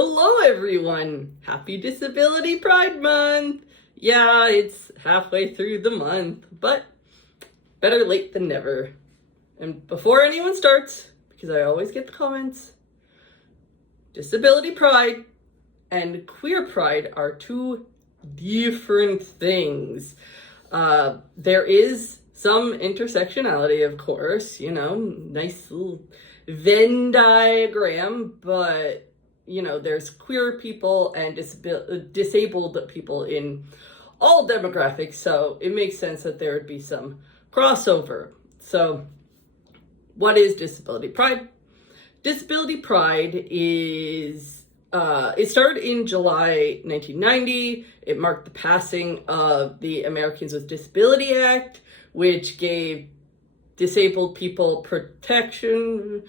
Hello everyone! Happy Disability Pride Month! Yeah, it's halfway through the month, but better late than never. And before anyone starts, because I always get the comments, disability pride and queer pride are two different things. There is some intersectionality, of course, nice little Venn diagram, but there's queer people and disabled people in all demographics, so it makes sense that there would be some crossover. So, what is disability pride? Disability pride is, it started in July 1990. It marked the passing of the Americans with Disability Act, which gave disabled people protection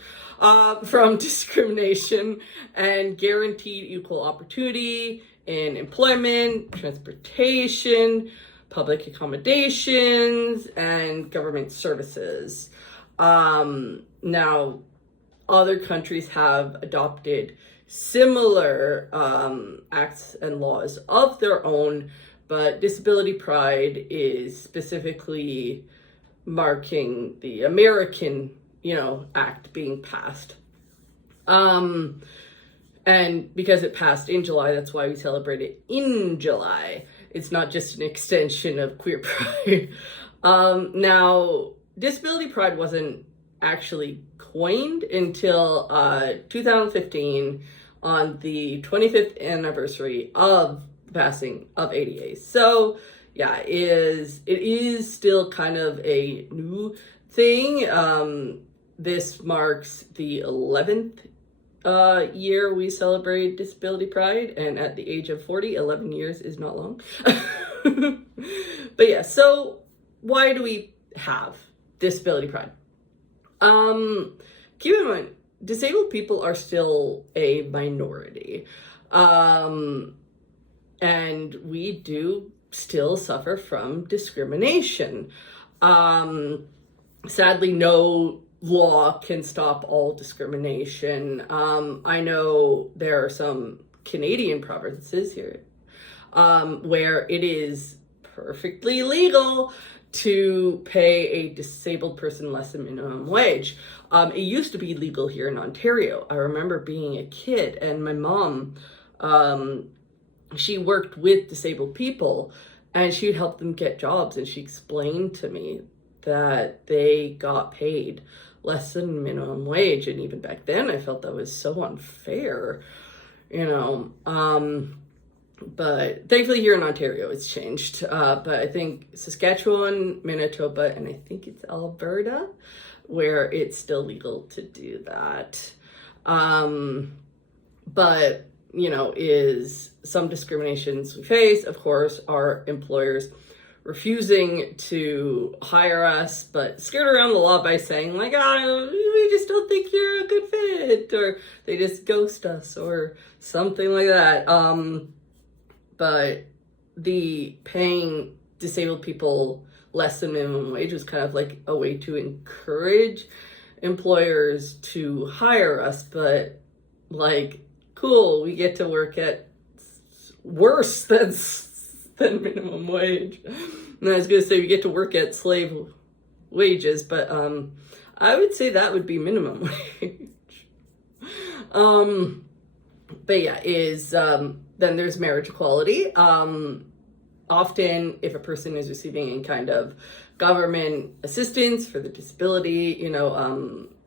from discrimination and guaranteed equal opportunity in employment, transportation, public accommodations, and government services. Now, other countries have adopted similar acts and laws of their own, but disability pride is specifically marking the American, act being passed. And because it passed in July, that's why we celebrate it in July. It's not just an extension of queer pride. Now, disability pride wasn't actually coined until 2015 on the 25th anniversary of the passing of ADA. So yeah, it is still kind of a new thing. This marks the 11th year we celebrate disability pride, and at the age of 40, 11 years is not long. But yeah, so why do we have disability pride? Keep in mind, disabled people are still a minority. And we do still suffer from discrimination. Sadly, no law can stop all discrimination. I know there are some Canadian provinces here where it is perfectly legal to pay a disabled person less than minimum wage. It used to be legal here in Ontario. I remember being a kid and my mom, she worked with disabled people and she'd help them get jobs, and she explained to me that they got paid less than minimum wage. And even back then I felt that was so unfair, but thankfully here in Ontario it's changed. But I think Saskatchewan, Manitoba, and I think it's Alberta where it's still legal to do that. But is some discriminations we face, of course, are employers refusing to hire us, but skirt around the law by saying we just don't think you're a good fit, or they just ghost us or something like that. But the paying disabled people less than minimum wage was kind of like a way to encourage employers to hire us, but cool, we get to work at worse than minimum wage. And I was gonna say we get to work at slave wages, but I would say that would be minimum wage. But yeah, then there's marriage equality. Often if a person is receiving any kind of government assistance for the disability,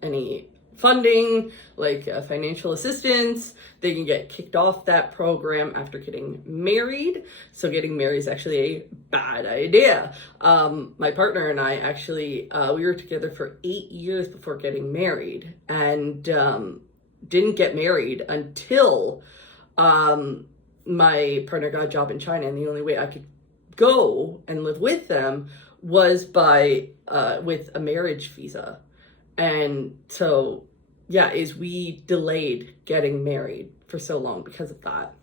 any funding, like financial assistance, they can get kicked off that program after getting married. So getting married is actually a bad idea. My partner and I actually, we were together for 8 years before getting married, and didn't get married until my partner got a job in China, and the only way I could go and live with them was by with a marriage visa. And so we delayed getting married for so long because of that.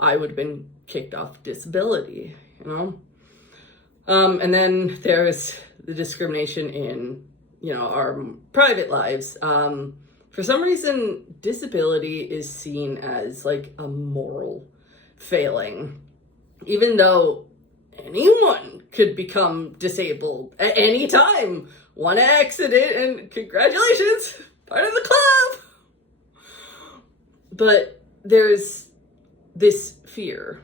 I would have been kicked off disability, and then there's the discrimination in our private lives. For some reason, disability is seen as like a moral failing, even though anyone could become disabled at any time. One accident and congratulations, part of the club. But there's this fear.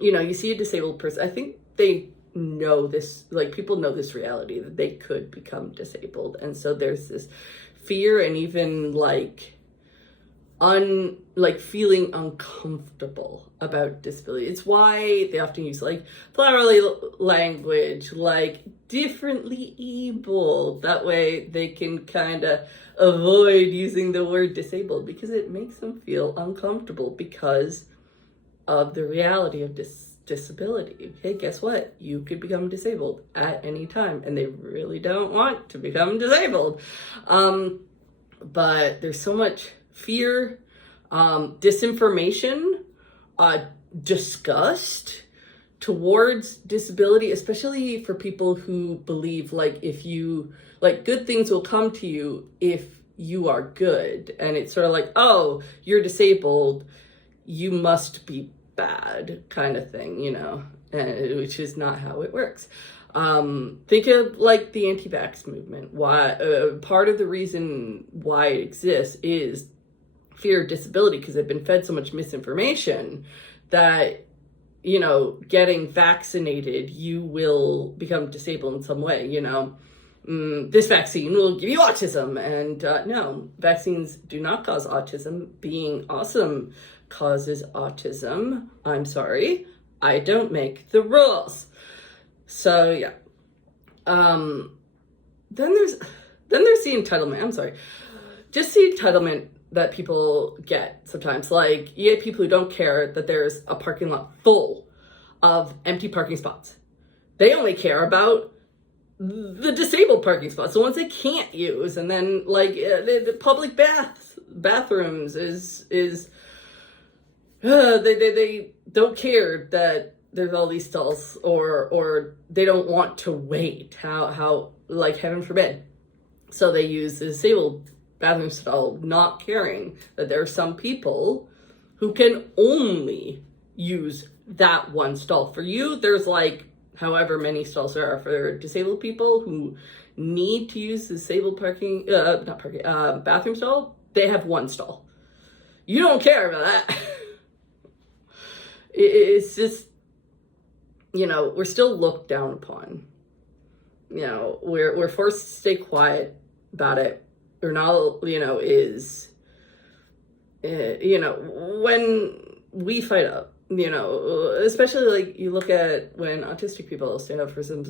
You see a disabled person, I think they know this, like people know this reality that they could become disabled. And so there's this fear and even like feeling uncomfortable about disability. It's why they often use like flowery language, like differently abled. That way they can kind of avoid using the word disabled because it makes them feel uncomfortable because of the reality of disability. Hey, guess what? You could become disabled at any time, and they really don't want to become disabled. But there's so much fear, disinformation, disgust towards disability, especially for people who believe good things will come to you if you are good. And it's sort of like, oh, you're disabled, you must be bad kind of thing, which is not how it works. Think of like the anti-vax movement. Why part of the reason why it exists is fear of disability, because they've been fed so much misinformation that getting vaccinated, you will become disabled in some way. This vaccine will give you autism, and no, vaccines do not cause autism. Being awesome causes autism. I'm sorry, I don't make the rules. So yeah. Then there's the entitlement. I'm sorry. Just the entitlement that people get sometimes. Like, you get people who don't care that there's a parking lot full of empty parking spots. They only care about the disabled parking spots, the ones they can't use. And then like the public bathrooms is they don't care that there's all these stalls, or they don't want to wait. How like, heaven forbid. So they use the disabled bathroom stall, not caring that there are some people who can only use that one stall. For you, there's like however many stalls there are. For disabled people who need to use the disabled bathroom stall, they have one stall. You don't care about that. It's just, we're still looked down upon. We're forced to stay quiet about it. Or not, when we fight up, especially like you look at when autistic people stand up for some,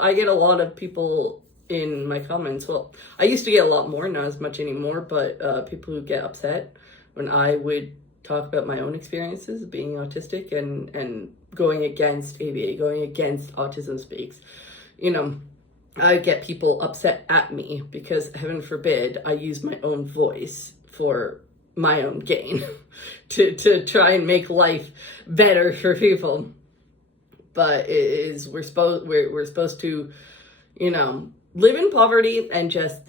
I get a lot of people in my comments. Well, I used to get a lot more, not as much anymore, but people who get upset when I would talk about my own experiences of being autistic and going against ABA, going against Autism Speaks. I get people upset at me because, heaven forbid, I use my own voice for my own gain to try and make life better for people. But we're supposed to, live in poverty and just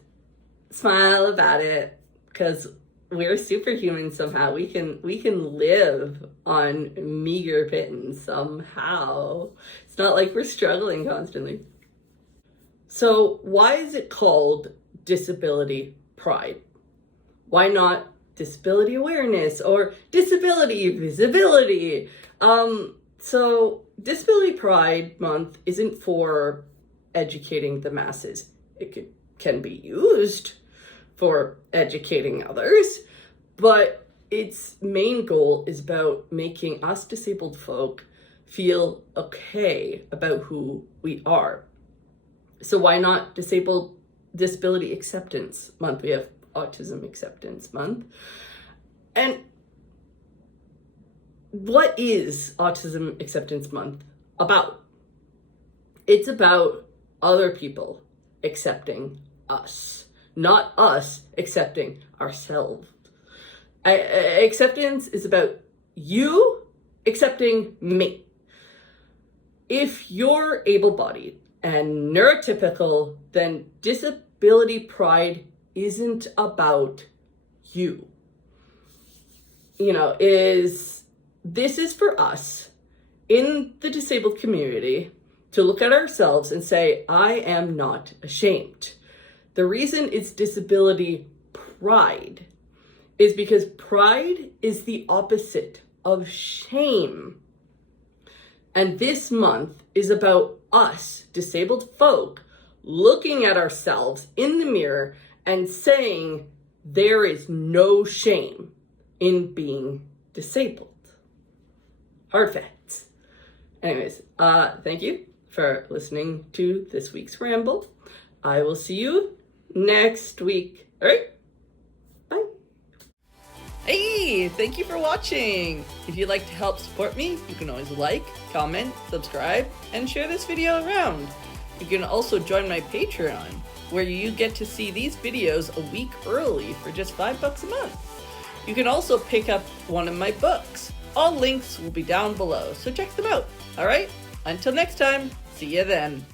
smile about it, because we're superhuman somehow. We can live on meager pittance somehow. It's not like we're struggling constantly. So why is it called disability pride? Why not disability awareness or disability visibility? So Disability Pride Month isn't for educating the masses. It can be used for educating others, but its main goal is about making us disabled folk feel okay about who we are. So why not Disability Acceptance Month? We have Autism Acceptance Month. And what is Autism Acceptance Month about? It's about other people accepting us, not us accepting ourselves. Acceptance is about you accepting me. If you're able-bodied and neurotypical, then disability pride isn't about you. This is for us in the disabled community to look at ourselves and say, I am not ashamed. The reason it's disability pride is because pride is the opposite of shame. And this month is about us, disabled folk, looking at ourselves in the mirror and saying there is no shame in being disabled. Hard facts. Anyways, thank you for listening to this week's ramble. I will see you next week. All right? Bye. Hey, thank you for watching. If you'd like to help support me, you can always like, comment, subscribe, and share this video around. You can also join my Patreon, where you get to see these videos a week early for just $5 a month. You can also pick up one of my books. All links will be down below, so check them out. All right? Until next time, see you then.